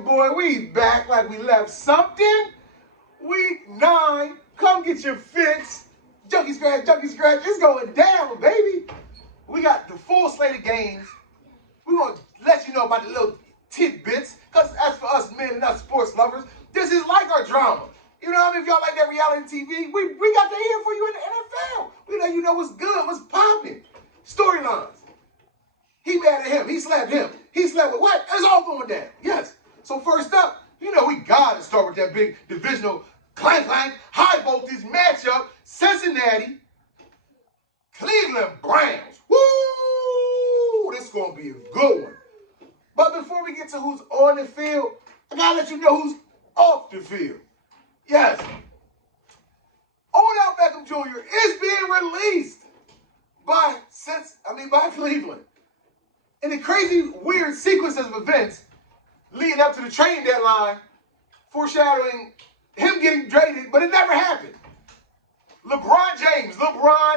Boy, we back like we left something. Week 9. Come get your fix. Junky scratch. It's going down, baby. We got the full slate of games. We're going to let you know about the little tidbits. Because as for us men and us sports lovers, this is like our drama. You know what I mean? If y'all like that reality TV, we got the here for you in the NFL. We let you know what's good, what's popping. Storylines. He mad at him. He slapped him. He slapped with what? It's all going down. Yes. So first up, you know we got to start with that big divisional clank, high voltage matchup. Cincinnati, Cleveland Browns. Woo! This is going to be a good one. But before we get to who's on the field, I got to let you know who's off the field. Yes. Odell Beckham Jr. is being released by Cleveland. In a crazy, weird sequence of events leading up to the trade deadline, foreshadowing him getting traded, but it never happened. LeBron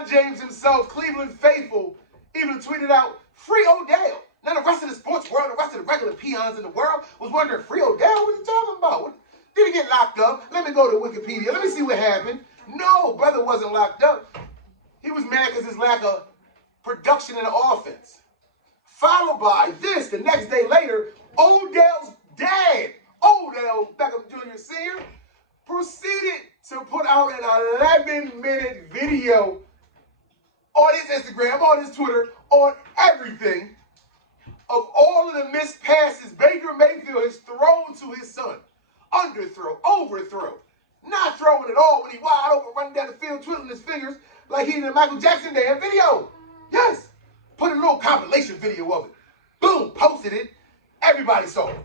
James himself, Cleveland faithful, even tweeted out, "Free Odell." Now the rest of the sports world, the rest of the regular peons in the world was wondering, free Odell? What are you talking about? Did he get locked up? Let me go to Wikipedia. Let me see what happened. No, brother wasn't locked up. He was mad because his lack of production in the offense. Followed by this, the next day later, Odell's dad, Odell Beckham Jr. Sr., proceeded to put out an 11-minute video on his Instagram, on his Twitter, on everything, of all of the missed passes Baker Mayfield has thrown to his son. Underthrow, overthrow, not throwing at all when he wide open, running down the field, twiddling his fingers like he in the Michael Jackson damn video. Yes. Put a little compilation video of it. Boom, posted it. Everybody saw it.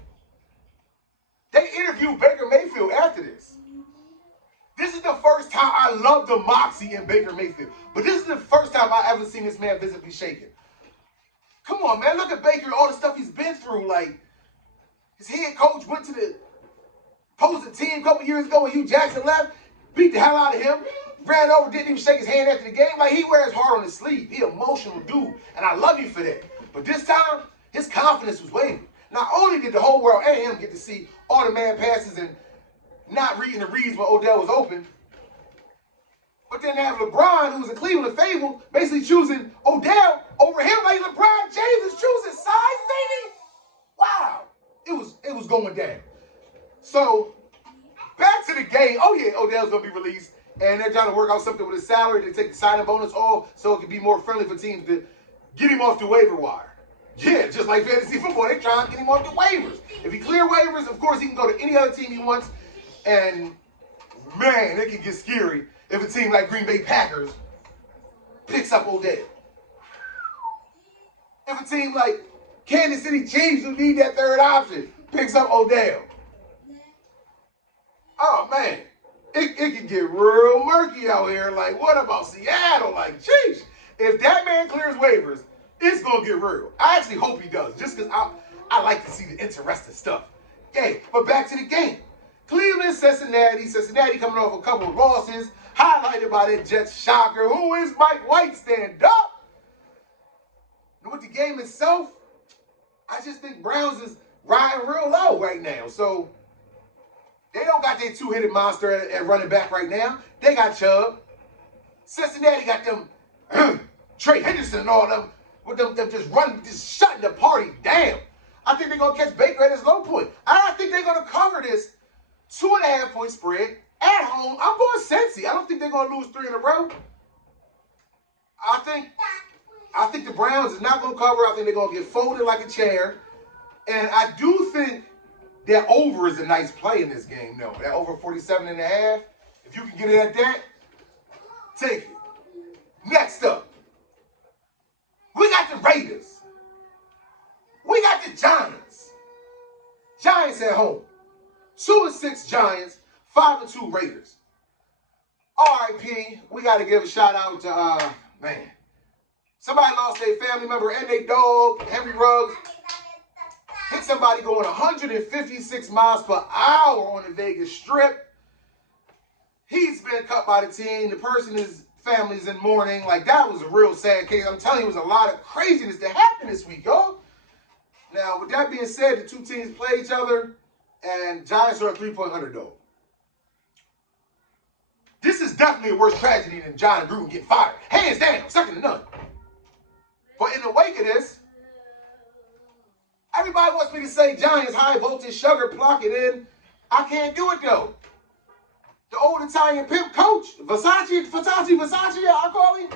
They interviewed Baker Mayfield after this. This is the first time I love the moxie in Baker Mayfield. But this is the first time I ever seen this man visibly shaken. Come on, man. Look at Baker, all the stuff he's been through. Like, his head coach went to the opposing team a couple years ago when Hugh Jackson left, beat the hell out of him. Ran over, didn't even shake his hand after the game. Like, he wears heart on his sleeve. He an emotional dude, and I love you for that. But this time, his confidence was wavering. Not only did the whole world and him get to see all the man passes and not reading the reads when Odell was open, but then have LeBron, who's a Cleveland faithful, basically choosing Odell over him like LeBron James is choosing size, baby. Wow. It was going down. So, back to the game. Oh, yeah, Odell's going to be released. And they're trying to work out something with his salary. They take the signing bonus off so it can be more friendly for teams to get him off the waiver wire. Yeah, just like fantasy football, they trying to get him off the waivers. If he clear waivers, of course, he can go to any other team he wants. And, man, it can get scary if a team like Green Bay Packers picks up Odell. If a team like Kansas City Chiefs, who need that third option, picks up Odell. Oh, man. It can get real murky out here. Like, what about Seattle? Like, jeez. If that man clears waivers, it's going to get real. I actually hope he does, just because I like to see the interesting stuff. Okay, but back to the game. Cleveland, Cincinnati coming off a couple of losses, highlighted by that Jets shocker. Who is Mike White? Stand up. And with the game itself, I just think Browns is riding real low right now. So, they don't got their two-headed monster at running back right now. They got Chubb. Cincinnati got them Trey Henderson and all them with them just running, just shutting the party down. I think they're going to catch Baker at his low point. I think they're going to cover this 2.5-point spread at home. I'm going Cincy. I don't think they're going to lose 3 in a row. I think the Browns is not going to cover. I think they're going to get folded like a chair. And I do think that over is a nice play in this game, though. That over 47.5. If you can get it at that, take it. Next up, we got the Raiders. We got the Giants. Giants at home. 2-6 Giants, 5-2 Raiders. RIP, we got to give a shout out to, somebody lost their family member and their dog, Henry Ruggs. Hit somebody going 156 miles per hour on the Vegas Strip. He's been cut by the team. The person, his family's in mourning. Like, that was a real sad case. I'm telling you, it was a lot of craziness that happened this week, y'all. Now, with that being said, the two teams play each other and Giants are a 3-point underdog. This is definitely a worse tragedy than John Gruden getting fired. Hands down, second to none. But in the wake of this, everybody wants me to say Giants high voltage sugar, pluck it in. I can't do it though. The old Italian pimp coach, Versace, I call him.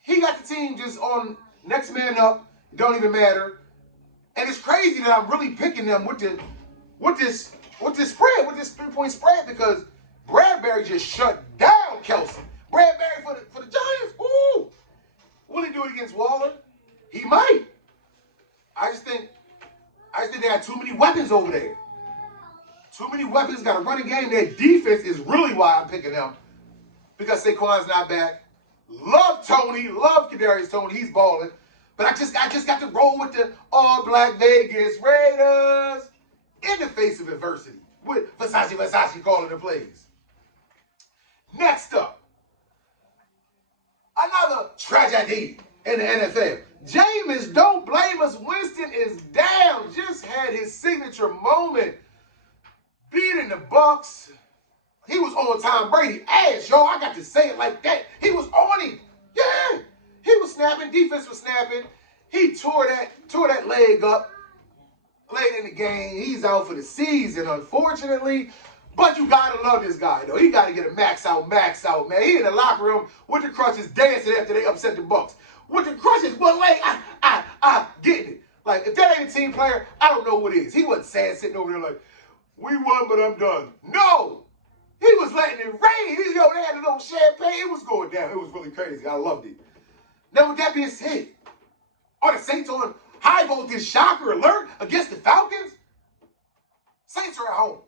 He got the team just on next man up. It don't even matter. And it's crazy that I'm really picking them with this spread, with this 3-point spread, because Bradbury just shut down Kelsey. Bradbury for the Giants. Ooh. Will he do it against Waller? He might. I just think they got too many weapons over there. Too many weapons, got a running game. Their defense is really why I'm picking them. Because Saquon's not back. Love Tony. Love Kadarius Toney. He's balling. But I just got to roll with the all-black Vegas Raiders in the face of adversity. With Versace calling the plays. Next up, another tragedy in the NFL. Jameis, don't blame us. Winston is down. Just had his signature moment. Beating the Bucks. He was on Tom Brady ass, y'all. I got to say it like that. He was on him. Yeah. He was snapping. Defense was snapping. He tore that leg up late in the game. He's out for the season, unfortunately. But you got to love this guy, though. He got to get a max out, man. He in the locker room with the crutches dancing after they upset the Bucks. With the crutches, one leg, getting it. Like, if that ain't a team player, I don't know what is. He wasn't sad sitting over there like, we won, but I'm done. No. He was letting it rain. They had a little champagne. It was going down. It was really crazy. I loved it. Now, with that being said, are the Saints on high voltage shocker alert against the Falcons? Saints are at home.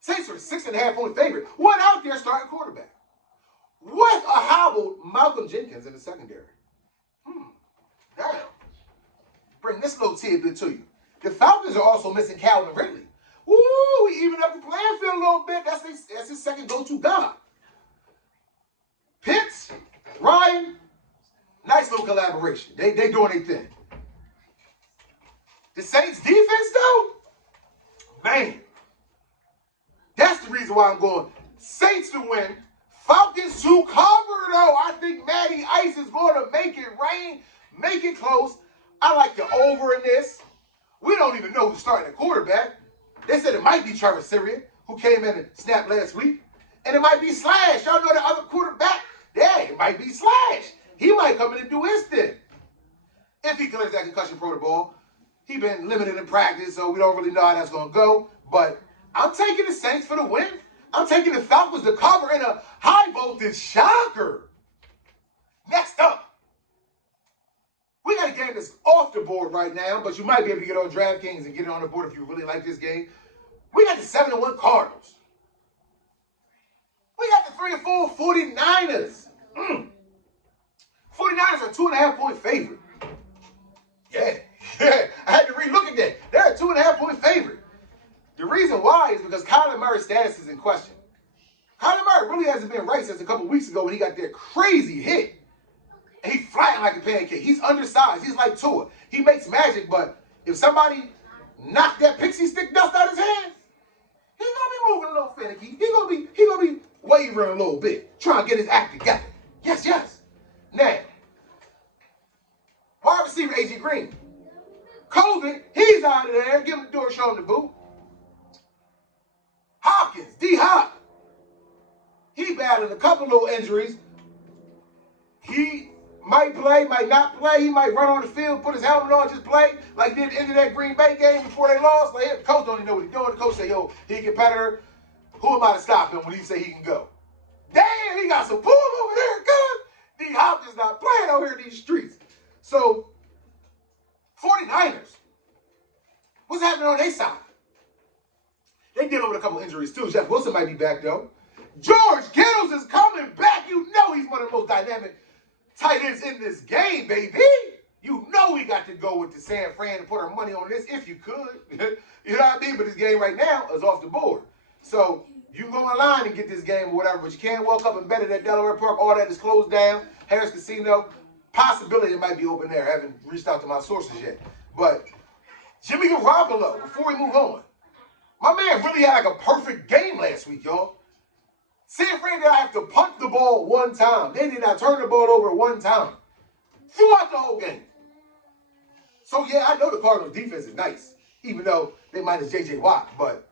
Saints are a 6.5-point favorite. One out there starting quarterback. With a hobbled Malcolm Jenkins in the secondary. Damn. Bring this little tidbit to you. The Falcons are also missing Calvin Ridley. Ooh, he evened up the playing field a little bit. That's his second go-to guy. Pitts, Ryan, nice little collaboration. They doing their thing. The Saints defense, though, man, that's the reason why I'm going Saints to win. Falcons to cover, though. I think Matty Ice is going to make it rain, make it close. I like the over in this. We don't even know who's starting at quarterback. They said it might be Trevor Siemian, who came in and snapped last week. And it might be Slash. Y'all know the other quarterback? Yeah, it might be Slash. He might come in and do his thing. If he clears that concussion protocol. He's been limited in practice, so we don't really know how that's going to go. But I'm taking the Saints for the win. I'm taking the Falcons to cover in a high-voltage shocker. Next up. We got a game that's off the board right now, but you might be able to get on DraftKings and get it on the board if you really like this game. We got the 7-1 Cardinals. We got the 3-4 49ers. 49ers are a 2.5-point favorite. Yeah. I had to re-look at that. They're a 2.5-point favorite. The reason why is because Kyler Murray's status is in question. Kyler Murray really hasn't been right since a couple weeks ago when he got that crazy hit. And he's flying like a pancake. He's undersized. He's like Tua. He makes magic, but if somebody knocked that pixie stick dust out of his hands, he's gonna be moving a little finicky. He's gonna be wavering a little bit, trying to get his act together. Yes. Now, wide receiver A.J. Green. COVID, he's out of there. Give him the door, show him the boot. Hopkins, D-Hop. He battled a couple little injuries. He might play, might not play. He might run on the field, put his helmet on, just play like he did at the end of that Green Bay game before they lost. Like, the coach don't even know what he's doing. The coach say, yo, he a competitor. Who am I to stop him when he say he can go? Damn, he got some pull over there, cuz. D-Hop is not playing out here in these streets. So, 49ers. What's happening on their side? They dealing with a couple injuries too. Jeff Wilson might be back though. George Kittles is coming back. You know he's one of the most dynamic tight ends in this game, baby. You know we got to go with the San Fran and put our money on this if you could. You know what I mean? But this game right now is off the board. So you can go online and get this game or whatever, but you can't walk up and bet it at Delaware Park. All that is closed down. Harris Casino, possibility it might be open there. I haven't reached out to my sources yet. But Jimmy Garoppolo, before we move on, My man really had like a perfect game last week, y'all. San Fran did not have to punt the ball one time. They did not turn the ball over one time throughout the whole game. So, yeah, I know the Cardinals' defense is nice, even though they minus J.J. Watt. But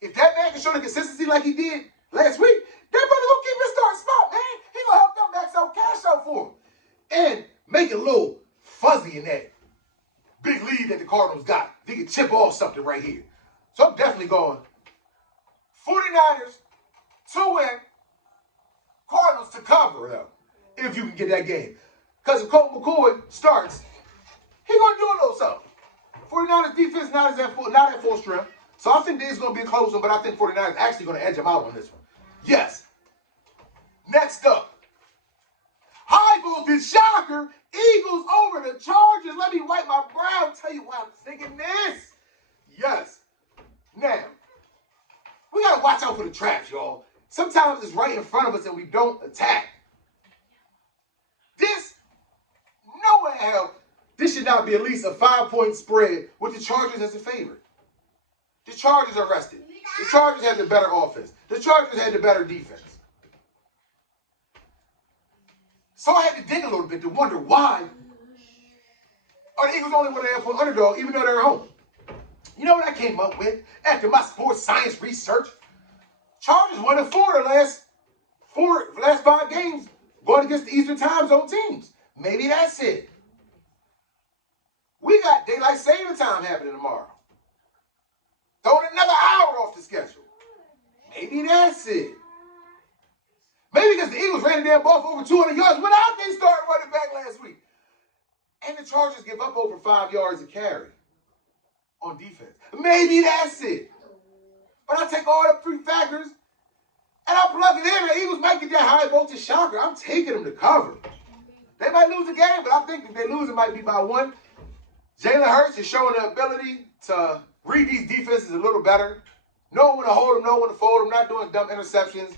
if that man can show the consistency like he did last week, that brother gonna keep his starting spot, man. He gonna help them max out cash out for him and make it a little fuzzy in that big lead that the Cardinals got. They can chip off something right here. So I'm definitely going 49ers to win, Cardinals to cover, though, if you can get that game. Because if Colt McCoy starts, he going to do a little something. 49ers defense not at full strength. So I think this is going to be a close one, but I think 49ers actually going to edge them out on this one. Yes. Next up, high voltage shocker, Eagles over the Chargers. Let me wipe my brow. Tell you why I'm thinking this. Yes. Now, we got to watch out for the traps, y'all. Sometimes it's right in front of us and we don't attack. This, no way in hell, this should not be at least a 5-point spread with the Chargers as a favorite. The Chargers are rested. The Chargers had the better offense. The Chargers had the better defense. So I had to dig a little bit to wonder why are the Eagles only 1.5-point underdog even though they're at home. You know what I came up with after my sports science research? Chargers 1-4 the last 5 games going against the Eastern Time Zone teams. Maybe that's it. We got daylight saving time happening tomorrow. Throwing another hour off the schedule. Maybe that's it. Maybe because the Eagles ran the damn ball for over 200 yards without their starting running back last week. And the Chargers give up over 5 yards a carry on defense. Maybe that's it. But I take all the 3 factors and I plug it in. The Eagles might get that high voltage shocker. I'm taking them to cover. They might lose the game, but I think if they lose, it might be by 1. Jalen Hurts is showing the ability to read these defenses a little better. Know when to hold them, know when to fold them, not doing dumb interceptions,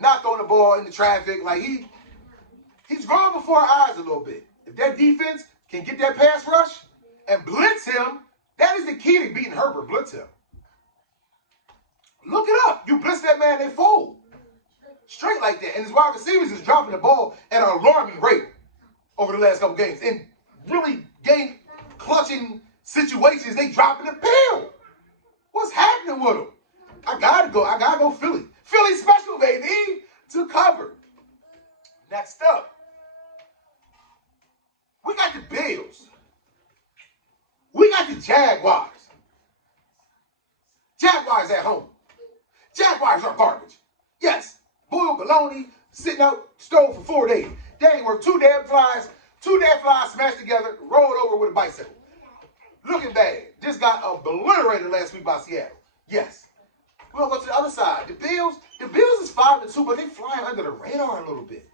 not throwing the ball into traffic. Like he's growing before our eyes a little bit. If that defense can get that pass rush and blitz him, that is the key to beating Herbert. Blitz him. Look it up. You blitz that man, they fold. Straight like that. And his wide receivers is dropping the ball at an alarming rate over the last couple games. In really game-clutching situations, they dropping the pill. What's happening with them? I gotta go Philly. Philly special, baby, to cover. Next up, we got the Bills. We got the Jaguars. Jaguars at home. Jaguars are garbage. Yes, boiled bologna, sitting out stove for 4 days. They ain't worth 2 damn flies. 2 damn flies smashed together, rolled over with a bicycle. Looking bad. Just got obliterated last week by Seattle. Yes. We're going to go to the other side. The Bills is 5-2, but they flying under the radar a little bit.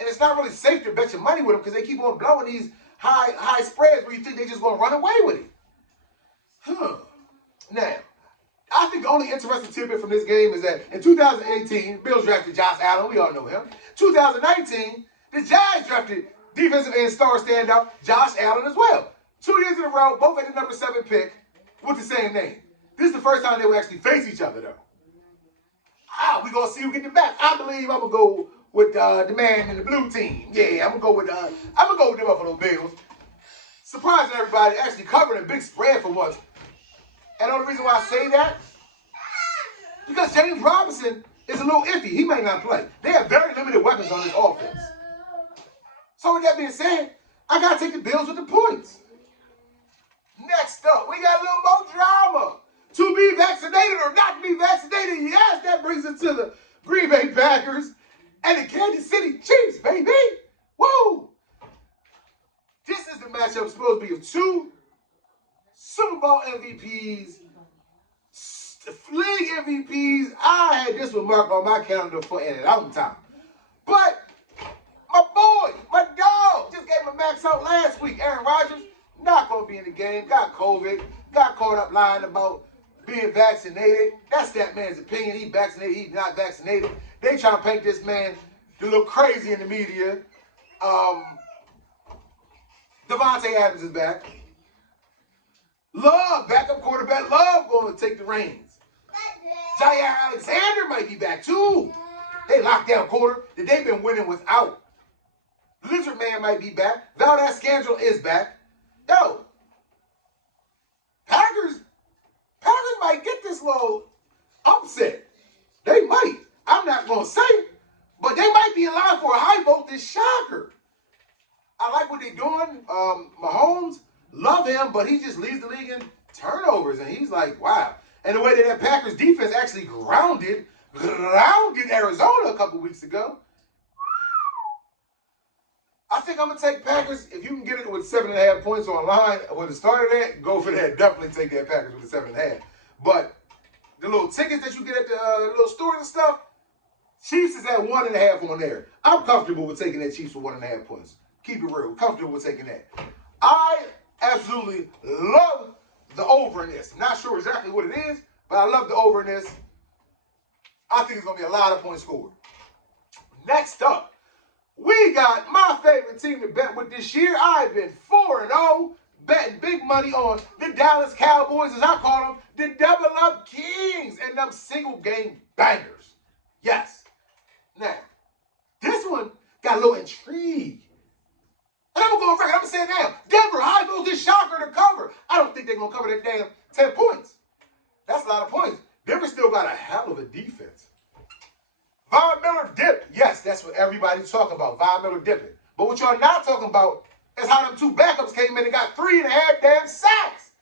And it's not really safe to bet your money with them because they keep on blowing these high spreads where you think they're just going to run away with it. Now, I think the only interesting tidbit from this game is that in 2018, Bills drafted Josh Allen. We all know him. 2019, the Giants drafted defensive end star standout Josh Allen as well. 2 years in a row, both at the number 7 pick with the same name. This is the first time they will actually face each other, though. We're going to see who get the back. I believe I'm going to go with the man in the blue team. Yeah, I'm going to go with them Buffalo Bills. Surprising everybody, actually covering a big spread for once. And the only reason why I say that, because James Robinson is a little iffy. He may not play. They have very limited weapons on this offense. So with that being said, I got to take the Bills with the points. Next up, we got a little more drama. To be vaccinated or not to be vaccinated, yes, that brings us to the Green Bay Packers and the Kansas City Chiefs, baby. Woo! This is the matchup supposed to be of 2 Super Bowl MVPs, league MVPs. I had this one marked on my calendar for a long time. But my boy, my dog, just gave him a max out last week. Aaron Rodgers, not going to be in the game. Got COVID. Got caught up lying about being vaccinated. That's that man's opinion. He vaccinated. He's not vaccinated. They trying to paint this man to look crazy in the media. Devontae Adams is back. Love, backup quarterback. Love going going to take the reins. Jair Alexander might be back too. They locked down quarter that they've been winning without. Lizard Man might be back. Valdez Scandrel is back. Yo, Packers might get this little upset. They might. I'm not going to say, but they might be in line for a high voltage shocker. I like what they're doing. Mahomes, love him, but he just leads the league in turnovers, and he's like, wow. And the way that Packers defense actually grounded Arizona a couple weeks ago. I think I'm going to take Packers. If you can get it with 7.5 points online with the start of that, go for that. Definitely take that Packers with the 7.5. But the little tickets that you get at the little stores and stuff, Chiefs is at 1.5 on there. I'm comfortable with taking that Chiefs for 1.5 points. Keep it real. Comfortable with taking that. I absolutely love the over in this. I'm not sure exactly what it is, but I love the over in this. I think it's going to be a lot of points scored. Next up, we got my favorite team to bet with this year. I've been 4-0, betting big money on the Dallas Cowboys, as I call them, the double up kings and them single game bangers. Yes. Now, this one got a little intrigue. And I'm going to go on record. I'm going to say it now. Denver, high voltage shocker to cover. I don't think they're going to cover that damn 10 points. That's a lot of points. Denver still got a hell of a defense. Von Miller dipped. Yes, that's what everybody's talking about. Von Miller dipping. But what y'all not talking about is how them two backups came in and got 3.5 damn sacks.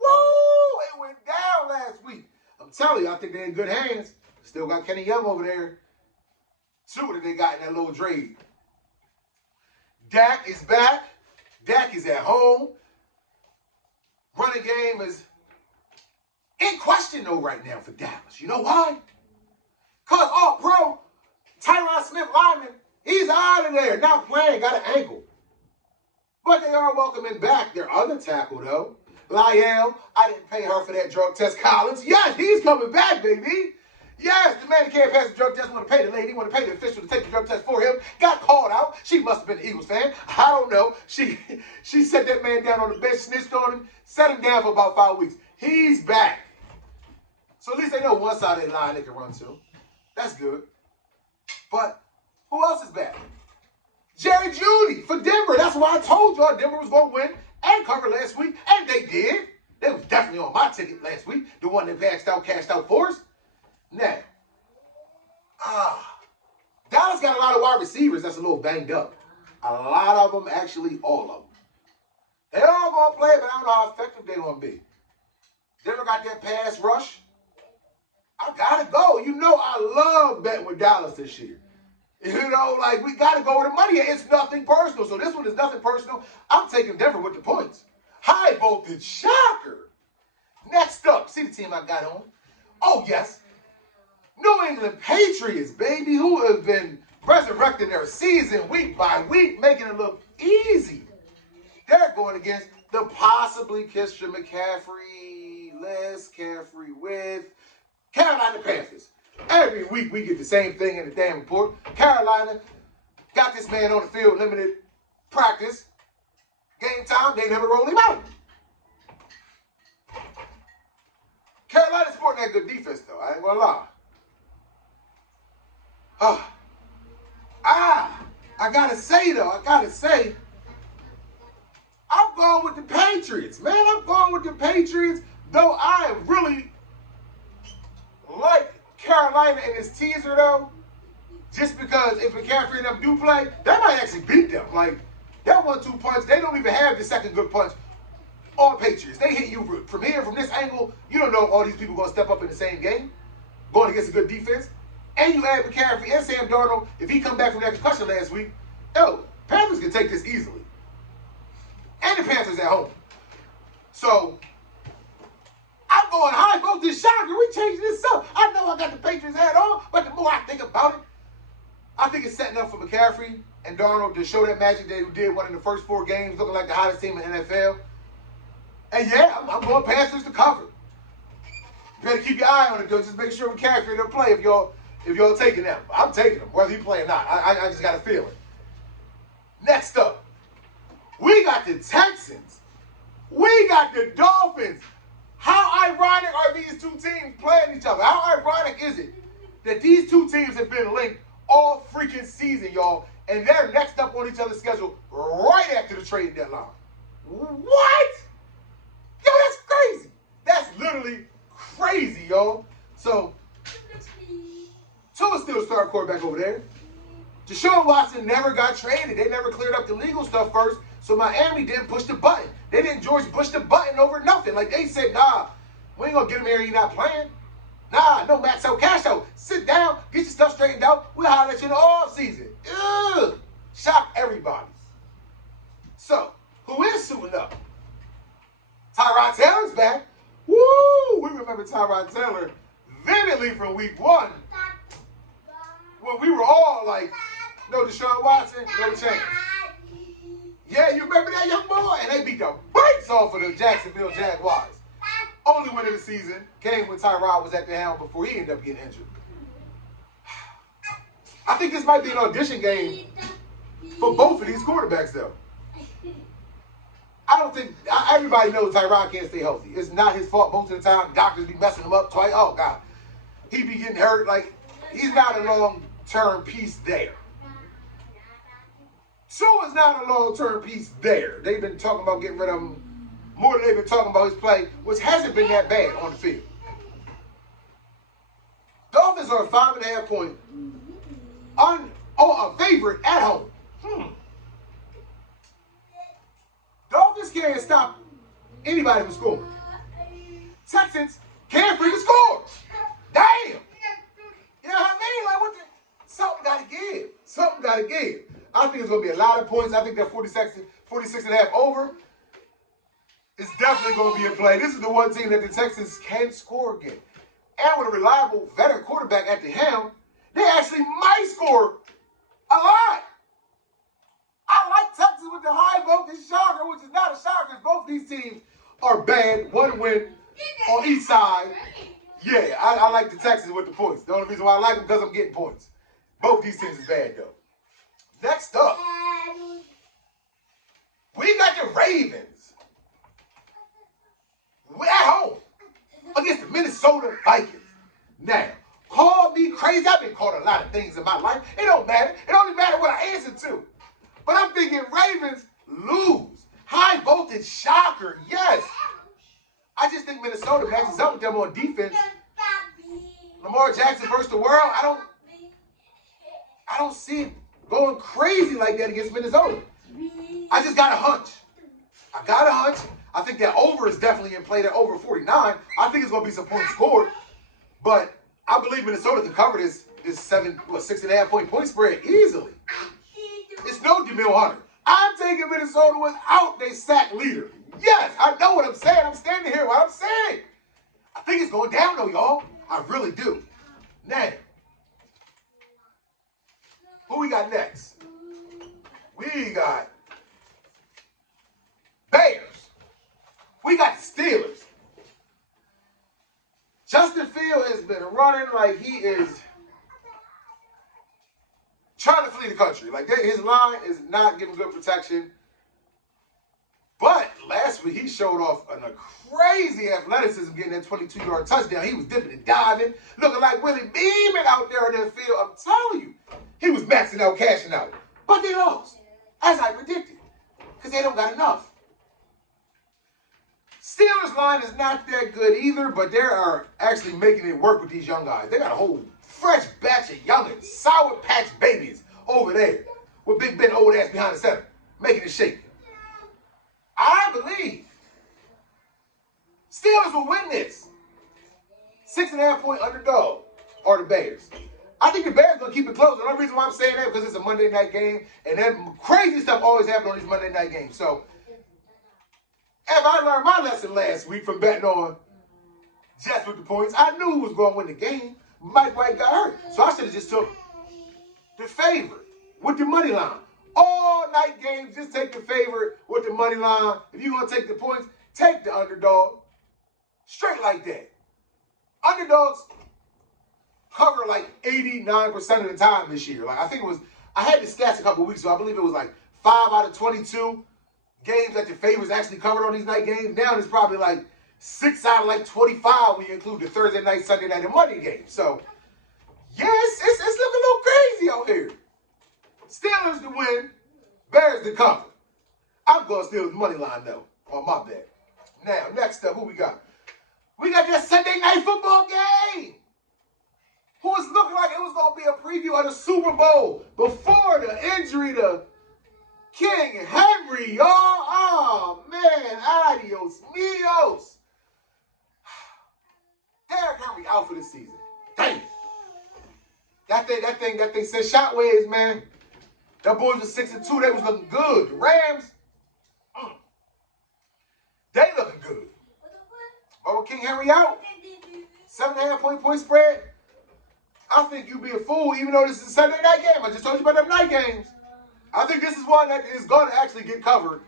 Woo! It went down last week. I'm telling you, I think they're in good hands. Still got Kenny Young over there. Two that they got in that little trade. Dak is back. Dak is at home. Running game is in question, though, right now for Dallas. You know why? Because all-pro Tyron Smith lineman, he's out of there. Not playing, got an ankle. But they are welcoming back their other tackle, though. Lyell, I didn't pay her for that drug test. Collins, yes, he's coming back, baby. Yes, the man that can't pass the drug test want to pay the lady, want to pay the official to take the drug test for him. Got called out. She must have been an Eagles fan. I don't know. She set that man down on the bench, snitched on him, set him down for about 5 weeks. He's back. So at least they know one side of the line they can run to. That's good. But who else is back? Jerry Jeudy for Denver. That's why I told y'all Denver was going to win and cover last week. And they did. They was definitely on my ticket last week. The one that cashed out for us. Now, Dallas got a lot of wide receivers that's a little banged up. A lot of them, actually all of them. They're all going to play, but I don't know how effective they're going to be. Denver got that pass rush. I got to go. You know I love betting with Dallas this year. You know, like, we got to go where the money is. It's nothing personal. So this one is nothing personal. I'm taking Denver with the points. High voltage shocker. Next up, see the team I got on? Oh, yes. New England Patriots, baby, who have been resurrecting their season week by week, making it look easy. They're going against the possibly Christian McCaffrey, Les Caffrey with Carolina Panthers. Every week we get the same thing in the damn report. Carolina got this man on the field, limited practice. Game time, they never roll him out. Carolina's sporting that good defense, though. I ain't gonna lie. I gotta say, I'm going with the Patriots, man. I'm going with the Patriots, though I really like Carolina in this teaser, though, just because if McCaffrey and them do play, they might actually beat them. Like, that 1-2 punch, they don't even have the second good punch on Patriots. They hit you from here, from this angle. You don't know if all these people going to step up in the same game, going against a good defense. And you add McCaffrey and Sam Darnold. If he come back from that concussion last week, Panthers can take this easily. And the Panthers at home. So, I'm going high voltage shocker. We changing this up. I know I got the Patriots hat on, but the more I think about it, I think it's setting up for McCaffrey and Darnold to show that magic they did one in the first 4 games, looking like the hottest team in the NFL. And yeah, I'm going Panthers to cover. You better keep your eye on it, though. Just make sure McCaffrey don't play if y'all taking them. I'm taking them, whether he play or not. I just got a feeling. Next up, we got the Texans. We got the Dolphins. How ironic are these two teams playing each other. How ironic is it that these two teams have been linked all freaking season, y'all, and they're next up on each other's schedule right after the trade deadline? What? Yo, that's crazy. That's literally crazy, y'all. So, Tua's still the starting quarterback over there. Deshaun Watson never got traded. They never cleared up the legal stuff first, so Miami didn't push the button. They didn't George Bush the button over nothing. Like, they said, nah, we ain't going to get him here and he's not playing. Nah, no max out, cash out. Sit down, get your stuff straightened out. We'll holler at you in the offseason. Ugh. Shock everybody. So, who is suiting up? Tyrod Taylor's back. Woo! We remember Tyrod Taylor vividly from week 1. When we were all like, no Deshaun Watson, no chance. Yeah, you remember that young boy? And they beat the brakes off of the Jacksonville Jaguars. Only win of the season came when Tyrod was at the helm before he ended up getting injured. I think this might be an audition game for both of these quarterbacks, though. I don't think, everybody knows Tyrod can't stay healthy. It's not his fault most of the time. Doctors be messing him up twice. Oh, God. He be getting hurt. Like, he's not a long-term piece there. Tua's not a long-term piece there. They've been talking about getting rid of him more than they've been talking about his play, which hasn't been that bad on the field. Dolphins are a 5.5-point a favorite at home. Dolphins can't stop anybody from scoring. Texans can't freaking score. Damn. You know what I mean? Like, what the? Something got to give. Something got to give. I think it's going to be a lot of points. I think that 46.5 over is definitely going to be in play. This is the one team that the Texans can score again. And with a reliable veteran quarterback at the helm, they actually might score a lot. I like Texas with the high voltage shocker, which is not a shocker. Both these teams are bad. One win on each side. Yeah, I like the Texans with the points. The only reason why I like them is because I'm getting points. Both these teams is bad, though. Next up, we got the Ravens. We're at home against the Minnesota Vikings. Now, call me crazy. I've been called a lot of things in my life. It don't matter. It only matters what I answer to. But I'm thinking Ravens lose. High voltage shocker, yes. I just think Minnesota matches up with them on defense. Lamar Jackson versus the world. I don't see it going crazy like that against Minnesota. I just got a hunch. I think that over is definitely in play. That over 49. I think it's going to be some points scored. But I believe Minnesota can cover this 6.5 point spread easily. It's no DeMille Hunter. I'm taking Minnesota without their sack leader. Yes, I know what I'm saying. I'm standing here what I'm saying. I think it's going down, though, y'all. I really do. Now, who we got next? We got Bears. We got Steelers. Justin Fields has been running like he is trying to flee the country. Like, his line is not giving good protection. But last week, he showed off a crazy athleticism getting that 22-yard touchdown. He was dipping and diving, looking like Willie Beeman out there in that field. I'm telling you, he was maxing out, cashing out. But they lost, as I predicted, because they don't got enough. Steelers line is not that good either, but they are actually making it work with these young guys. They got a whole fresh batch of youngins, Sour Patch Babies over there with Big Ben old ass behind the center, making it shake. I believe Steelers will win this. 6.5 point underdog are the Bears. I think the Bears going to keep it close. The only reason why I'm saying that is because it's a Monday night game, and that crazy stuff always happens on these Monday night games. So, if I learned my lesson last week from betting on Jets with the points, I knew who was going to win the game. Mike White got hurt. So I should have just took the favorite with the money line. All night games, just take the favorite with the money line. If you're going to take the points, take the underdog. Straight like that. Underdogs cover like 89% of the time this year. Like, I think it was, I had the stats a couple weeks ago. I believe it was like 5 out of 22 games that the favorites actually covered on these night games. Now it's probably like 6 out of like 25 when you include the Thursday night, Sunday night, and Monday game. So, yeah, it's looking a little crazy out here. Steelers to win, Bears to cover. I'm going Steelers money line though, on my bet. Now, next up, who we got? We got that Sunday night football game. Who was looking like it was going to be a preview of the Super Bowl before the injury to King Henry, y'all. Oh, man. Adios, mios. Derrick Henry out for the season. Damn. That thing said shotwaves, man. That boys was 6-2. They was looking good. The Rams, they looking good. But with King Henry out, 7.5 point spread, I think you'd be a fool, even though this is a Sunday night game. I just told you about them night games. I think this is one that is going to actually get covered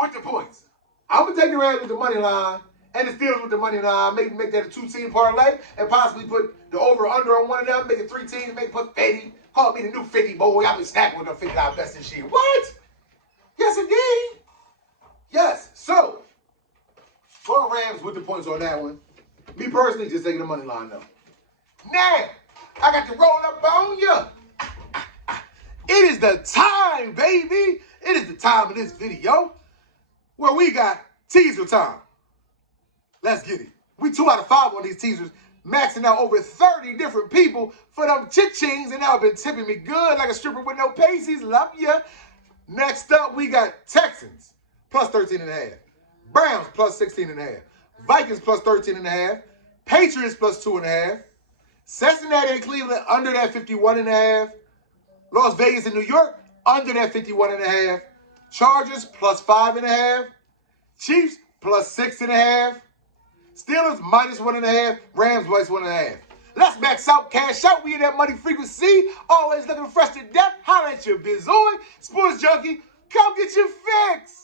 with the points. I'm going to take the Rams with the money line and the Steelers with the money line. Maybe make that a 2-team parlay and possibly put the over-under on one of them. Make it 3 teams. Maybe put 50. Call me the new 50 boy. I've been stacking with them $50 best this year. What? Yes, indeed. Yes. So, for Rams with the points on that one. Me personally, just taking the money line though. Now, I got to roll up on you. It is the time, baby. It is the time of this video where we got teaser time. Let's get it. We 2 out of 5 on these teasers, maxing out over 30 different people for them chit-chings, and now been tipping me good like a stripper with no paces. Love ya. Next up, we got Texans plus 13.5. Browns plus 16.5. Vikings plus 13.5. Patriots plus 2.5. Cincinnati and Cleveland under that 51.5. Las Vegas and New York under that 51.5. Chargers plus 5.5. Chiefs plus 6.5. Steelers minus 1.5. Rams minus 1.5. Let's max out, cash out. We in that money frequency. Always looking fresh to death. Holla at your bizoid. Sportsjunky, come get your fix.